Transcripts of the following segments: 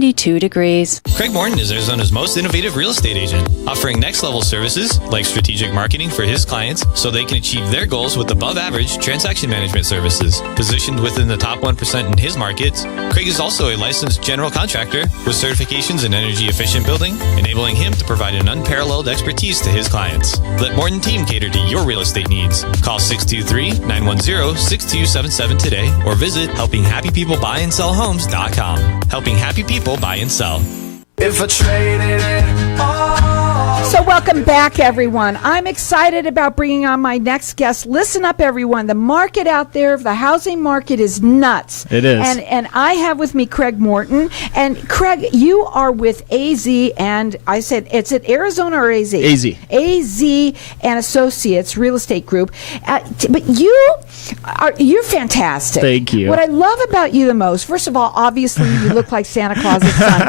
72 degrees. Craig Morton is Arizona's most innovative real estate agent, offering next-level services like strategic marketing for his clients so they can achieve their goals with above-average transaction management services. Positioned within the top 1% in his markets, Craig is also a licensed general contractor with certifications in energy-efficient building, enabling him to provide an unparalleled expertise to his clients. Let Morton Team cater to your real estate needs. Call 623-910-6277 today or visit helpinghappypeoplebuyandSellHomes.com. Helping happy people buy and sell. If I traded it all. So welcome back, everyone. I'm excited about bringing on my next guest. Listen up, everyone. The market out there, the housing market is nuts. It is. And I have with me Craig Morton. And Craig, you are with AZ, and I said, it's at Arizona or AZ? AZ. AZ and Associates Real Estate Group. But you're fantastic. Thank you. What I love about you the most, first of all, obviously you look like Santa Claus's son.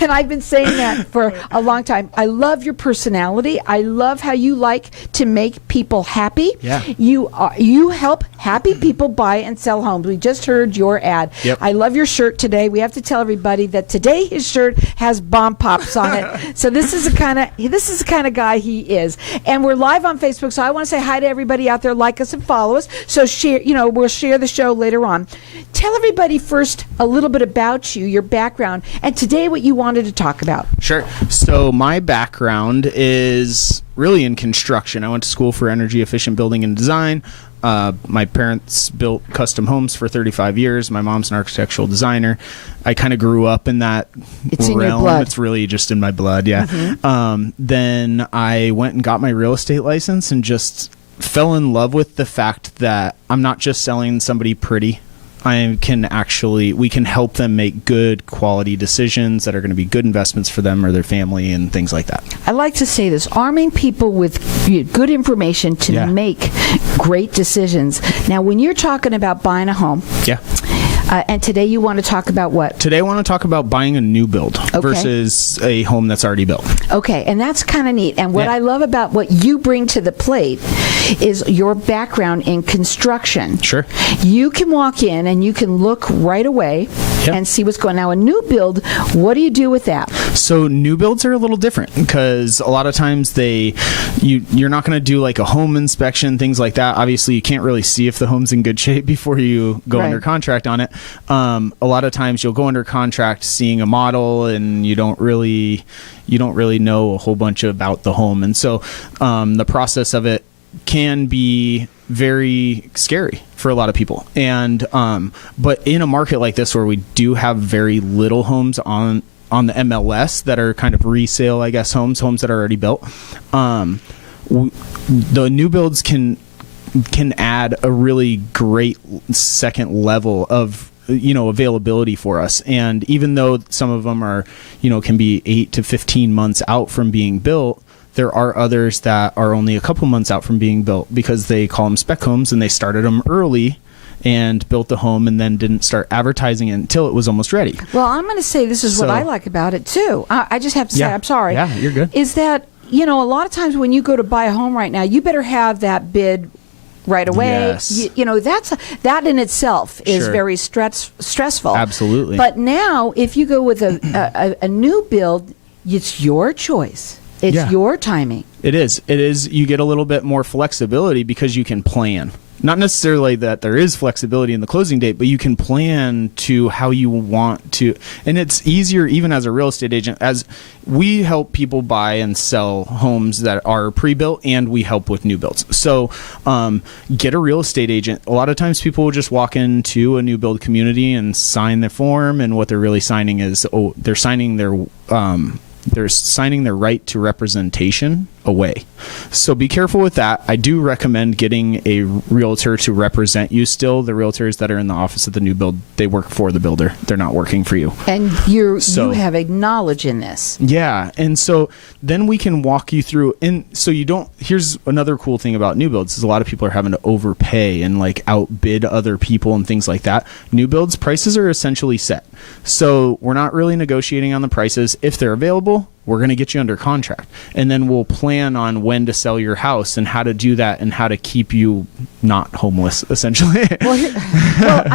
And I've been saying that for a long time. I love your personality. I love how you like to make people happy. Yeah. You help happy people buy and sell homes. We just heard your ad. Yep. I love your shirt today. We have to tell everybody that today his shirt has bomb pops on it. So this is the kind of guy he is. And we're live on Facebook, so I want to say hi to everybody out there. Like us and follow us. So share, we'll share the show later on. Tell everybody first a little bit about you, your background, and today what you wanted to talk about. Sure. So my background is really in construction. I went to school for energy efficient building and design. My parents built custom homes for 35 years. My mom's an architectural designer. I kind of grew up in that It's realm. In your blood. It's really just in my blood, yeah. Mm-hmm. Then I went and got my real estate license and just fell in love with the fact that I'm not just selling somebody pretty. We can help them make good quality decisions that are going to be good investments for them or their family and things like that. I like to say this, arming people with good information to make great decisions. Now, when you're talking about buying a home, and today you want to talk about what? Today I want to talk about buying a new build versus a home that's already built. Okay, and that's kind of neat. And what I love about what you bring to the plate is your background in construction. Sure. You can walk in and you can look right away and see what's going on. Now, a new build, what do you do with that? So new builds are a little different because a lot of times you're not going to do like a home inspection, things like that. Obviously, you can't really see if the home's in good shape before you go under contract on it. A lot of times you'll go under contract seeing a model and you don't really know a whole bunch about the home. And so the process of it can be very scary for a lot of people. And but in a market like this where we do have very little homes on the MLS that are kind of resale, I guess, homes that are already built, the new builds can add a really great second level of availability for us. And even though some of them are can be 8 to 15 months out from being built, there are others that are only a couple months out from being built because they call them spec homes and they started them early and built the home and then didn't start advertising it until it was almost ready. Well, I'm going to say this is what I like about it too. I just have to say, I'm sorry. Yeah, you're good. Is that, a lot of times when you go to buy a home right now, you better have that bid right away. Yes. That in itself is very stressful. Absolutely. But now, if you go with a new build, it's your choice. It's your timing. It is. You get a little bit more flexibility because you can plan. Not necessarily that there is flexibility in the closing date, but you can plan to how you want to. And it's easier even as a real estate agent, as we help people buy and sell homes that are pre-built, and we help with new builds. So get a real estate agent. A lot of times people will just walk into a new build community and sign the form, and what they're really signing is they're signing their right to representation away. So be careful with that. I do recommend getting a realtor to represent you still. The realtors that are in the office of the new build, they work for the builder. They're not working for you. And you have acknowledged in this. Yeah. And so then we can walk you through. And so here's another cool thing about new builds is a lot of people are having to overpay and like outbid other people and things like that. New builds prices are essentially set. So we're not really negotiating on the prices. If they're available, we're going to get you under contract. And then we'll plan on when to sell your house and how to do that and how to keep you not homeless, essentially. Well,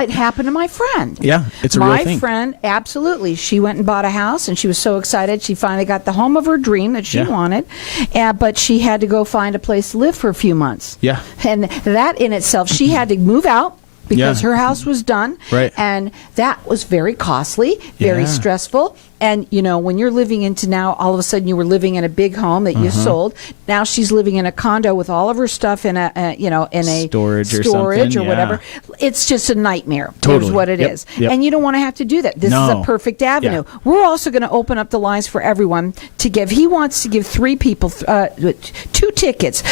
it happened to my friend. Yeah, it's a real thing. My friend, absolutely. She went and bought a house, and she was so excited. She finally got the home of her dream that she wanted, but she had to go find a place to live for a few months. Yeah. And that in itself, she had to move out because her house was done. Right. And that was very costly, very stressful. And, you know, when you're living into now, all of a sudden you were living in a big home that you sold. Now she's living in a condo with all of her stuff in a storage or something, whatever. It's just a nightmare. Totally. Is what it is. Yep. And you don't want to have to do that. This is a perfect avenue. Yeah. We're also going to open up the lines for everyone to give. He wants to give 3 people 2 tickets.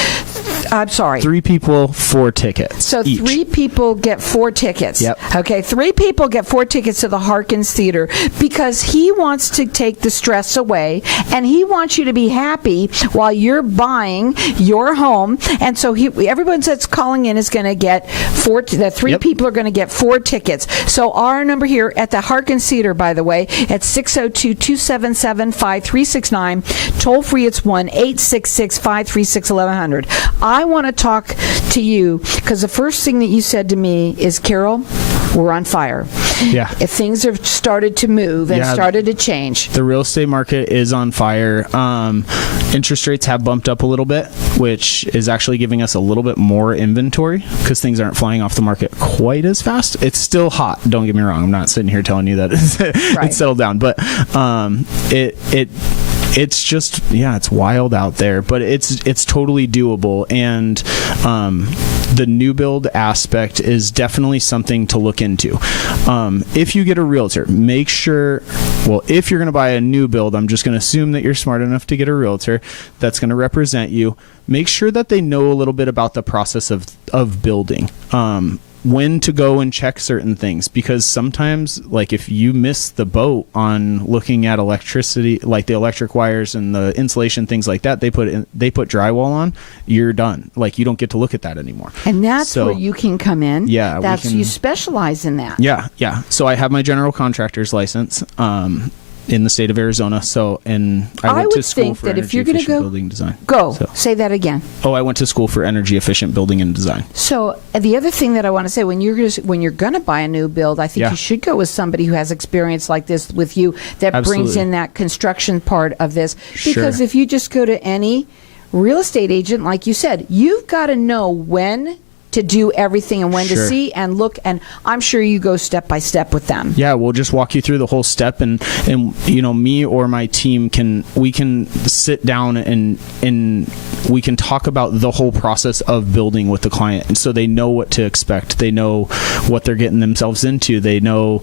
I'm sorry. 3 people, 4 tickets. So each. 3 people get 4 tickets. Yep. Okay, 3 people get 4 tickets to the Harkins Theatre because he wants to take the stress away, and he wants you to be happy while you're buying your home. And so everyone that's calling in is going to get 4. The 3 people are going to get 4 tickets. So our number here at the Harkins Theatre, by the way, at 602-277-5369. Toll free, it's 1-866-536-1100. I want to talk to you because the first thing that you said to me is, Carol, we're on fire. Yeah. If things have started to move and started to change. The real estate market is on fire. Interest rates have bumped up a little bit, which is actually giving us a little bit more inventory because things aren't flying off the market quite as fast. It's still hot. Don't get me wrong. I'm not sitting here telling you that it's settled down, but it's just, it's wild out there, but it's totally doable. And the new build aspect is definitely something to look into. If you get a realtor, make sure, if you're going to buy a new build, I'm just going to assume that you're smart enough to get a realtor that's going to represent you. Make sure that they know a little bit about the process of building. When to go and check certain things, because sometimes, like, if you miss the boat on looking at electricity, like the electric wires and the insulation, things like that, they put drywall on, you're done. Like, you don't get to look at that anymore. And that's where you can come in. Yeah, you specialize in that. Yeah. So I have my general contractor's license in the state of Arizona. And I went to school for energy efficient building design. Say that again. I went to school for energy efficient building and design. So the other thing that I want to say, when you're going to buy a new build, I think you should go with somebody who has experience like this with you that brings in that construction part of this. Because if you just go to any real estate agent, like you said, you've got to know when to do everything and when to see and look, and I'm sure you go step by step with them. Yeah, we'll just walk you through the whole step, and you know, me or my team can sit down and we can talk about the whole process of building with the client, and so they know what to expect. They know what they're getting themselves into. They know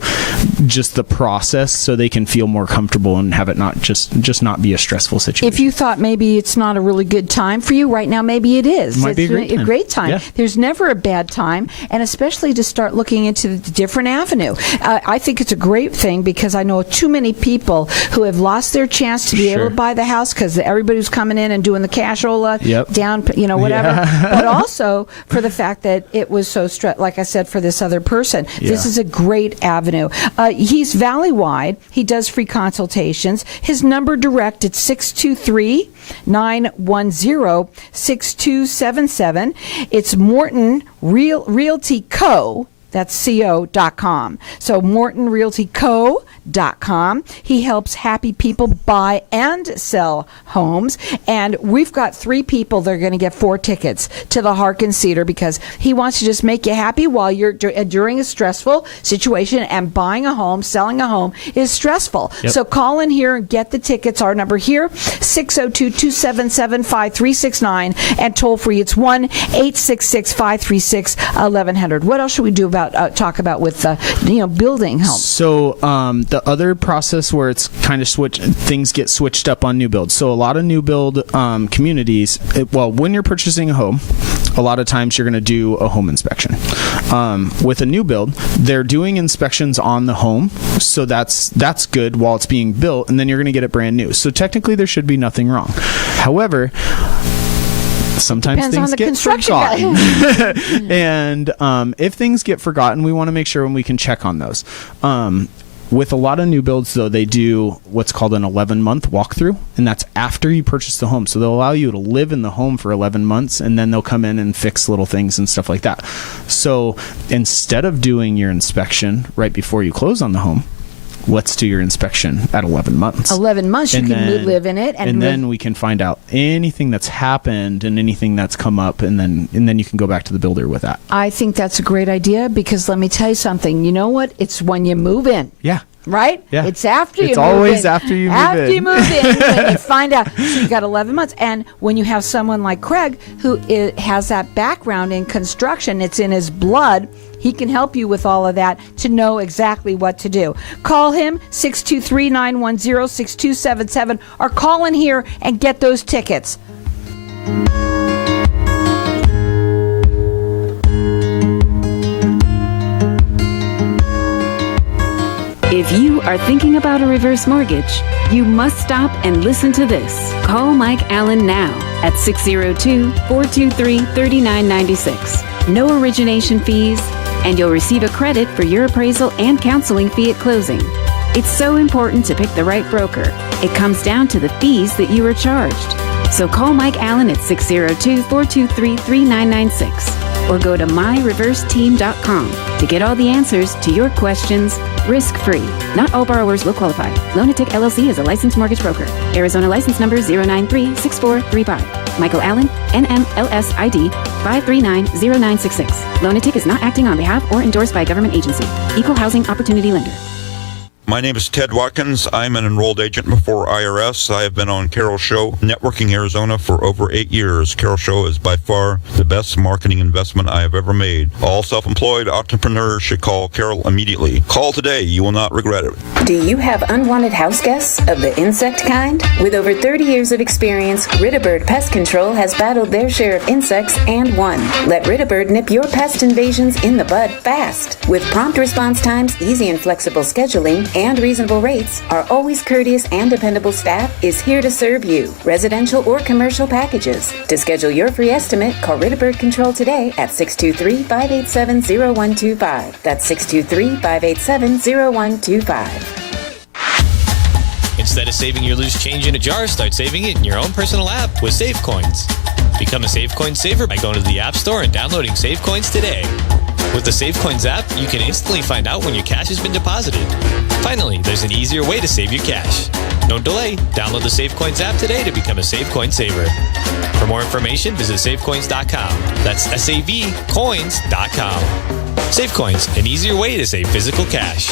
just the process, so they can feel more comfortable and have it not just not be a stressful situation. If you thought maybe it's not a really good time for you right now, maybe it is. It might be a great time. Yeah. There's never a bad time, and especially to start looking into the different avenue. I think it's a great thing because I know too many people who have lost their chance to be able to buy the house because everybody was coming in and doing the cashola down, whatever. But also for the fact that it was so like I said, for this other person, this is a great avenue. He's valley-wide. He does free consultations. His number direct, it's 623-910-6277. It's Morton Realty Co. That's co.com. So MortonRealtyCo.com. He helps happy people buy and sell homes. And we've got 3 people that are going to get 4 tickets to the Harkins Theatre because he wants to just make you happy while you're during a stressful situation, and buying a home, selling a home is stressful. Yep. So call in here and get the tickets. Our number here, 602-277-5369, and toll free, it's 1-866-536-1100. What else should we do about talk about with building homes? So the other process where it's kind of things get switched up on new builds. So a lot of new build communities, when you're purchasing a home, a lot of times you're going to do a home inspection. With a new build, they're doing inspections on the home, so that's good while it's being built, and then you're going to get it brand new. So technically there should be nothing wrong. However, sometimes things get forgotten. And if things get forgotten, we want to make sure when we can check on those. With a lot of new builds, though, they do what's called an 11-month walkthrough, and that's after you purchase the home. So they'll allow you to live in the home for 11 months, and then they'll come in and fix little things and stuff like that. So instead of doing your inspection right before you close on the home, let's do your inspection at 11 months. 11 months, you can live in it. And then we can find out anything that's happened and anything that's come up, and then you can go back to the builder with that. I think that's a great idea, because let me tell you something. You know what? It's when you move in. Yeah. Right? Yeah. It's after you move in. It's always after you move in. After you move in, when you find out. So you got 11 months. And when you have someone like Craig, who has that background in construction, it's in his blood, he can help you with all of that to know exactly what to do. Call him, 623-910-6277, or call in here and get those tickets. If you are thinking about a reverse mortgage, you must stop and listen to this. Call Mike Allen now at 602-423-3996. No origination fees, and you'll receive a credit for your appraisal and counseling fee at closing. It's so important to pick the right broker. It comes down to the fees that you are charged. So call Mike Allen at 602-423-3996 or go to myreverseteam.com to get all the answers to your questions risk-free. Not all borrowers will qualify. Lonatic LLC is a licensed mortgage broker. Arizona license number 0936435. Michael Allen, NMLS ID 5390966. Lonatic is not acting on behalf or endorsed by a government agency. Equal housing opportunity lender. My name is Ted Watkins. I'm an enrolled agent before IRS. I have been on Carol Show, Networking Arizona, for over 8 years. Carol Show is by far the best marketing investment I have ever made. All self-employed entrepreneurs should call Carol immediately. Call today. You will not regret it. Do you have unwanted house guests of the insect kind? With over 30 years of experience, Ritterbird Pest Control has battled their share of insects and won. Let Ritterbird nip your pest invasions in the bud fast. With prompt response times, easy and flexible scheduling, and reasonable rates, our always courteous and dependable staff is here to serve you. Residential or commercial packages. To schedule your free estimate, call Ritterbird Control today at 623-587-0125. That's 623-587-0125. Instead of saving your loose change in a jar, start saving it in your own personal app with SaveCoins. Become a SaveCoins saver by going to the App Store and downloading SaveCoins today. With the SaveCoins app, you can instantly find out when your cash has been deposited. Finally, there's an easier way to save your cash. Don't delay. Download the SaveCoins app today to become a SaveCoin saver. For more information, visit SaveCoins.com. That's SAVCoins.com. SaveCoins, an easier way to save physical cash.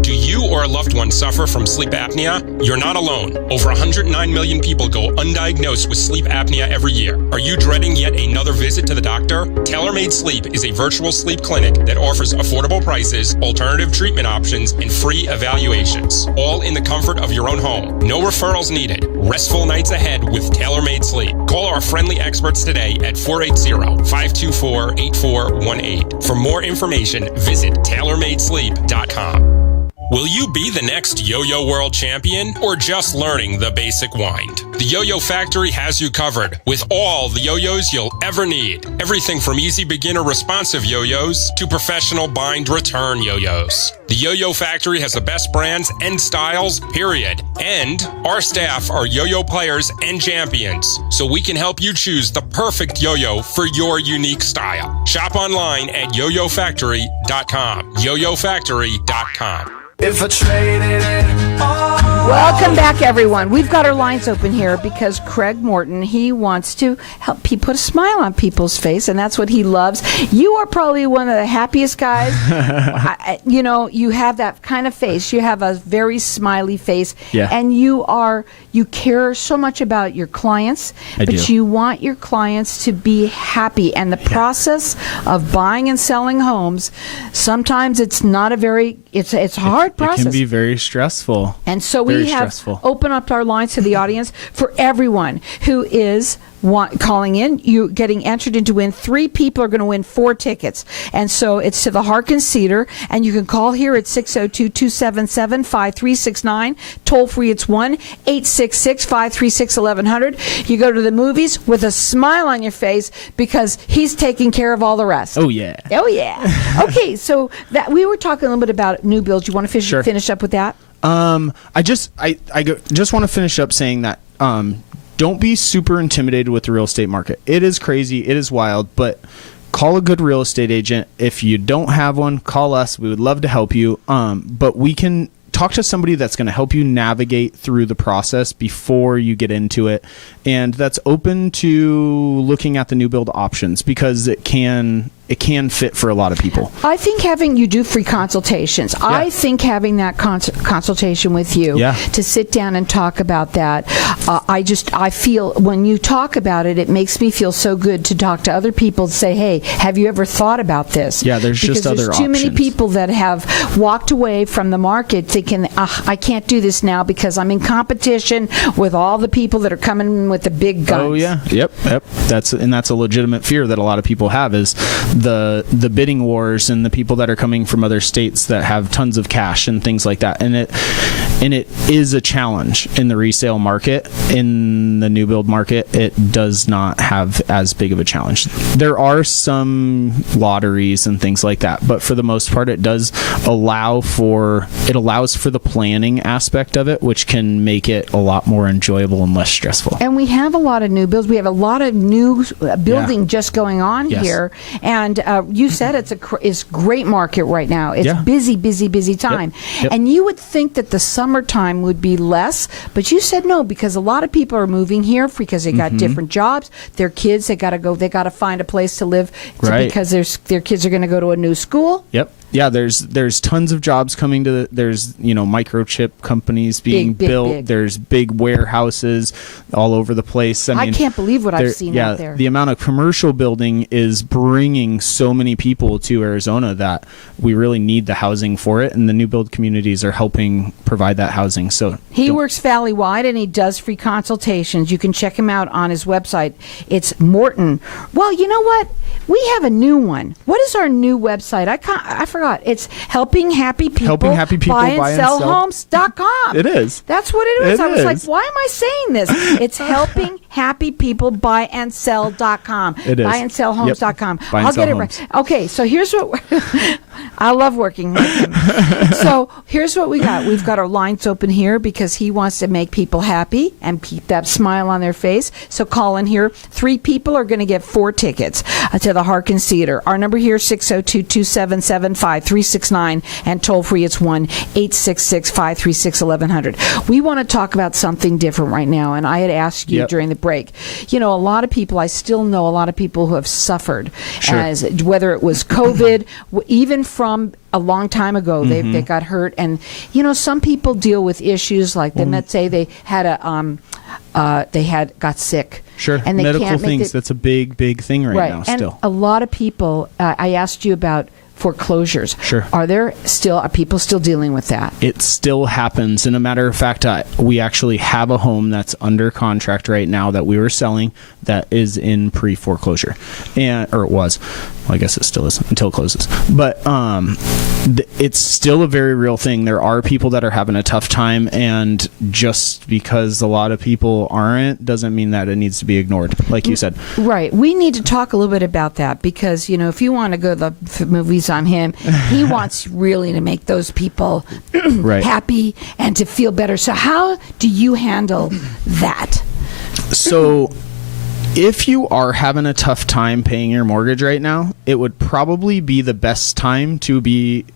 Do you or a loved one suffer from sleep apnea? You're not alone. Over 109 million people go undiagnosed with sleep apnea every year. Are you dreading yet another visit to the doctor? Tailor-Made Sleep is a virtual sleep clinic that offers affordable prices, alternative treatment options, and free evaluations, all in the comfort of your own home. No referrals needed. Restful nights ahead with Tailor-Made Sleep. Call our friendly experts today at 480-524-8418. For more information, visit tailormadesleep.com. Will you be the next Yo-Yo World Champion or just learning the basic wind? The Yo-Yo Factory has you covered with all the yo-yos you'll ever need. Everything from easy beginner responsive yo-yos to professional bind return yo-yos. The Yo-Yo Factory has the best brands and styles, period. And our staff are yo-yo players and champions, so we can help you choose the perfect yo-yo for your unique style. Shop online at yoyofactory.com. yoyofactory.com. If I traded it all. Welcome back, everyone. We've got our lines open here because Craig Morton, he wants to help put a smile on people's face, and that's what he loves. You are probably one of the happiest guys. You have that kind of face. You have a very smiley face, and you care so much about your clients, but you want your clients to be happy. And the process of buying and selling homes, sometimes it's not a very, it's a hard process. It can be very stressful. And so we have stressful. opened up our lines to the audience for everyone who is calling in. You getting entered into win. 3 people are going to win 4 tickets. And so it's to the Harkins Theatre, and you can call here at 602-277-5369. Toll free, it's 1-866-536-1100. You go to the movies with a smile on your face because he's taking care of all the rest. Oh, yeah. Oh, yeah. Okay, so that we were talking a little bit about new builds. You want to Sure. finish up with that? I just want to finish up saying that don't be super intimidated with the real estate market. It is crazy. It is wild, but call a good real estate agent. If you don't have one, call us. We would love to help you. But we can talk to somebody that's going to help you navigate through the process before you get into it. And that's open to looking at the new build options because it can fit for a lot of people. I think you do free consultations. Yeah. I think having that consultation with you to sit down and talk about that, I feel when you talk about it, it makes me feel so good to talk to other people and say, hey, have you ever thought about this? Yeah, there's just other options. There's too many people that have walked away from the market thinking, I can't do this now because I'm in competition with all the people that are coming in with the big guns. Oh, yeah. Yep. That's a legitimate fear that a lot of people have is the bidding wars and the people that are coming from other states that have tons of cash and things like that. And it is a challenge in the resale market. In the new build market, it does not have as big of a challenge. There are some lotteries and things like that, but for the most part, it allows for the planning aspect of it, which can make it a lot more enjoyable and less stressful. And we have a lot of new builds. We have a lot of new building just going on here. And you said it's great market right now. It's busy time. Yep. And you would think that the summertime would be less, but you said no, because a lot of people are moving here because they got different jobs. Their kids, they got to find a place to live because their kids are going to go to a new school. Yep. Yeah, there's tons of jobs coming to there's microchip companies being built. Big. There's big warehouses all over the place. I mean, can't believe what I've seen out there. The amount of commercial building is bringing so many people to Arizona that we really need the housing for it, and the new build communities are helping provide that housing. So he works valley-wide, and he does free consultations. You can check him out on his website. It's Morton. Well, you know what? We have a new one. What is our new website? I forgot. It's Helping Happy People Buy and Sell Homes.com. It is. That's what it is. I was like, why am I saying this? It's Helping Happy People Buy and Sell.com. It is. BuyandSellHomes.com. Yep. I'll get it right. Okay, so here's what I love working with him. So here's what we got. We've got our lines open here because he wants to make people happy and keep that smile on their face. So call in here. 3 people are going to get 4 tickets to the Harkins Theatre. Our number here, 602-277-5369, and toll free, it's 1-866-536-1100. We want to talk about something different right now, and I had asked you during the break. A lot of people, I still know a lot of people who have suffered, as whether it was COVID, even from a long time ago, they got hurt, and some people deal with issues like let's say they had got sick. Sure, and they medical can't things. That's a big thing right now. And still, a lot of people. I asked you about foreclosures. Sure. Are people still dealing with that? It still happens. And a matter of fact, we actually have a home that's under contract right now that we were selling that is in pre-foreclosure, or it was. Well, I guess it still is until it closes. But it's still a very real thing. There are people that are having a tough time, and just because a lot of people aren't doesn't mean that it needs to be ignored, like you said. Right. We need to talk a little bit about that because, if you want to go to the movies on him, he wants really to make those people happy and to feel better. So how do you handle that? So if you are having a tough time paying your mortgage right now, it would probably be the best time to be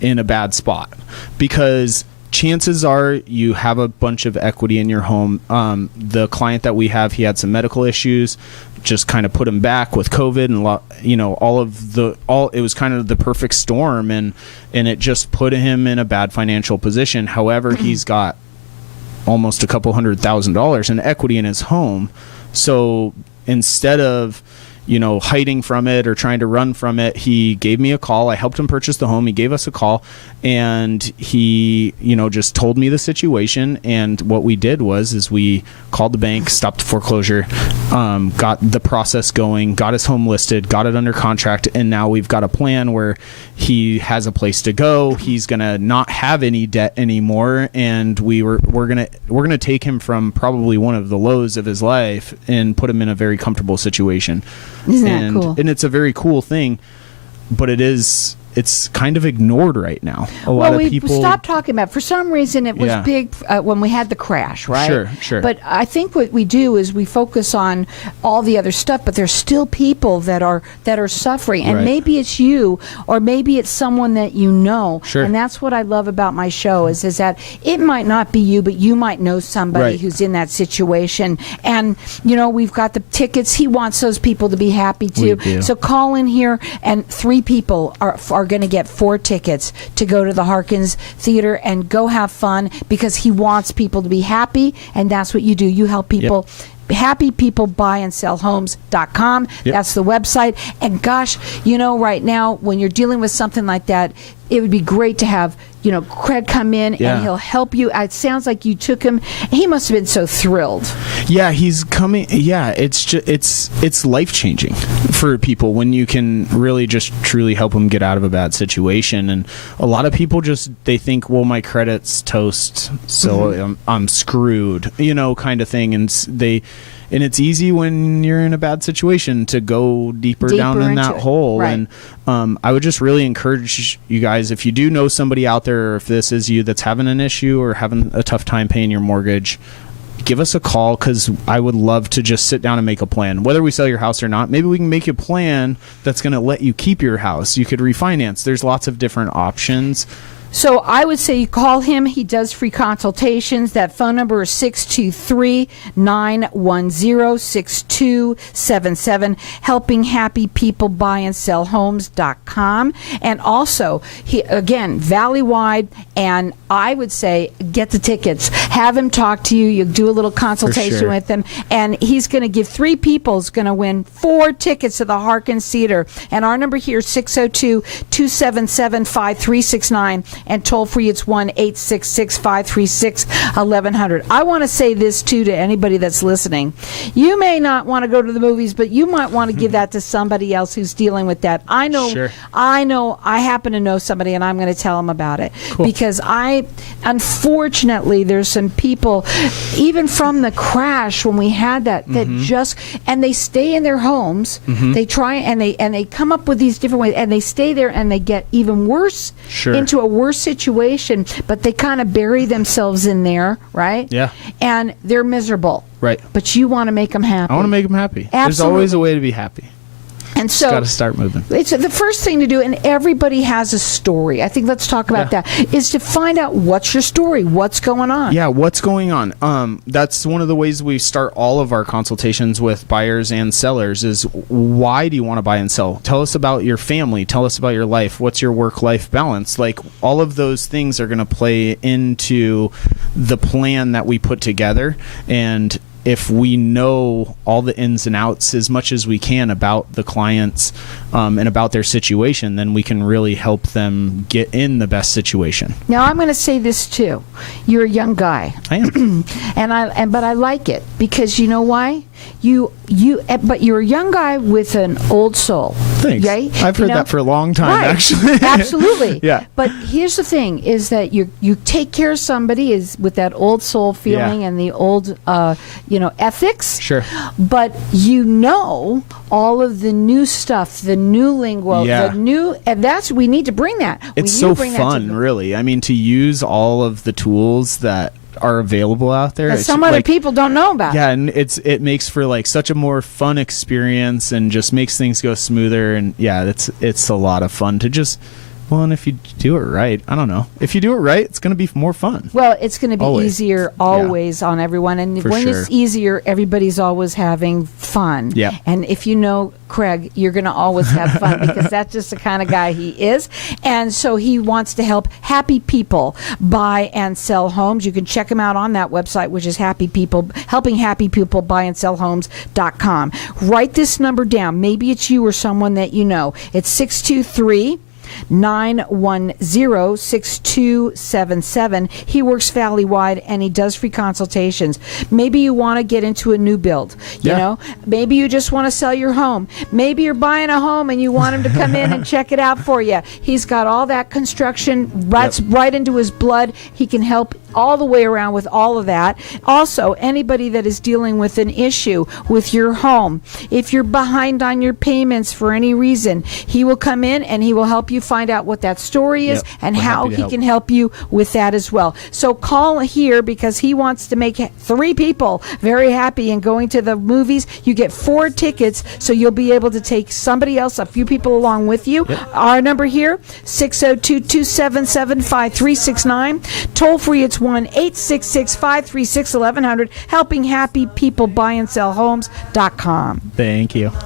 in a bad spot because chances are you have a bunch of equity in your home. The client that we have, he had some medical issues, just kind of put him back with COVID and it was kind of the perfect storm and it just put him in a bad financial position. However, he's got almost $200,000 in equity in his home. So instead of hiding from it or trying to run from it. He gave me a call. I helped him purchase the home. He gave us a call, and he, just told me the situation. And what we did is we called the bank, stopped the foreclosure, got the process going, got his home listed, got it under contract, and now we've got a plan where he has a place to go. He's gonna not have any debt anymore, and we're gonna take him from probably one of the lows of his life and put him in a very comfortable situation. Isn't that cool? And it's a very cool thing, but it's kind of ignored right now. A lot of people stopped talking about it. For some reason, it was big when we had the crash, right? Sure. But I think what we do is we focus on all the other stuff, but there's still people that are suffering, and maybe it's you, or maybe it's someone that you know. Sure. And that's what I love about my show is that it might not be you, but you might know somebody who's in that situation. And we've got the tickets. He wants those people to be happy too. We do. So call in here, and 3 people are going to get 4 tickets to go to the Harkins Theatre and go have fun, because he wants people to be happy, and that's what you do. You help people. Yep. Happy people buy and sell homes.com. Yep. That's the website. And gosh, right now when you're dealing with something like that, it would be great to have Craig come in and he'll help you. It sounds like you took him. He must have been so thrilled. Yeah, he's coming. Yeah, it's life changing for people when you can really just truly help them get out of a bad situation. And a lot of people they think, well, my credit's toast, so I'm screwed, kind of thing. And it's easy when you're in a bad situation to go deeper down in that hole. Right. And I would just really encourage you guys, if you do know somebody out there, or if this is you that's having an issue or having a tough time paying your mortgage, give us a call, because I would love to just sit down and make a plan. Whether we sell your house or not, maybe we can make a plan that's going to let you keep your house. You could refinance. There's lots of different options. So I would say you call him. He does free consultations. That phone number is 623-910-6277, helping happy people buy and sell homes.com. And also, Valley-wide, and I would say get the tickets. Have him talk to you. You do a little consultation with him, and he's going to give 3 people is going to win 4 tickets to the Harkins Theatre. And our number here is 602-277-5369. And toll free, it's 1-866-536-1100. I want to say this too to anybody that's listening. You may not want to go to the movies, but you might want to give that to somebody else who's dealing with that. I know. I happen to know somebody, and I'm going to tell them about it. Cool. Because unfortunately, there's some people, even from the crash when we had that and they stay in their homes. They try and they come up with these different ways, and they stay there, and they get even worse into a worse situation, but they kind of bury themselves in there, right? Yeah. And they're miserable. Right. But you want to make them happy. I want to make them happy. Absolutely. There's always a way to be happy. And so got to start moving. It's the first thing to do, and everybody has a story. I think let's talk about that, is to find out what's your story, what's going on. Yeah, what's going on. That's one of the ways we start all of our consultations with buyers and sellers is, why do you want to buy and sell? Tell us about your family. Tell us about your life. What's your work-life balance? Like, all of those things are going to play into the plan that we put together. And if we know all the ins and outs as much as we can about the clients and about their situation, then we can really help them get in the best situation. Now, I'm going to say this too. You're a young guy. I am. But I like it, because you know why? But you're a young guy with an old soul. Thanks. Okay? I've heard that for a long time, actually. Absolutely. Yeah. But here's the thing: is that you take care of somebody is with that old soul feeling and the old ethics. Sure. But all of the new stuff, the new lingo, and we need to bring that. It's so fun, really. I mean, to use all of the tools that are available out there that some other people don't know about. Yeah, and it makes for like such a more fun experience, and just makes things go smoother. And yeah, it's a lot of fun to just Well, and if you do it right, I don't know. If you do it right, it's going to be more fun. Well, it's going to be Always. easier always on everyone. And For when sure. it's easier, everybody's always having fun. Yeah. And if you know Craig, you're going to always have fun because that's just the kind of guy he is. And so he wants to help happy people buy and sell homes. You can check him out on that website, which is helping happy people buy and sell homes.com. Write this number down. Maybe it's you or someone that you know. It's 623-910-6277. He works valley-wide, and he does free consultations. Maybe you want to get into a new build. You know, maybe you just want to sell your home. Maybe you're buying a home and you want him to come in and check it out for you. He's got all that construction right into his blood. He can help all the way around with all of that. Also, anybody that is dealing with an issue with your home, if you're behind on your payments for any reason, he will come in and he will help you find out what that story is and We're how happy to he help. can help you with that as well. So call here because he wants to make 3 people very happy and going to the movies. You get 4 tickets, so you'll be able to take somebody else, a few people along with you. Our number here, 602-277-5369. Toll free, it's 1-866-536-1100, helping happy people buy and sell homes.com. Thank you.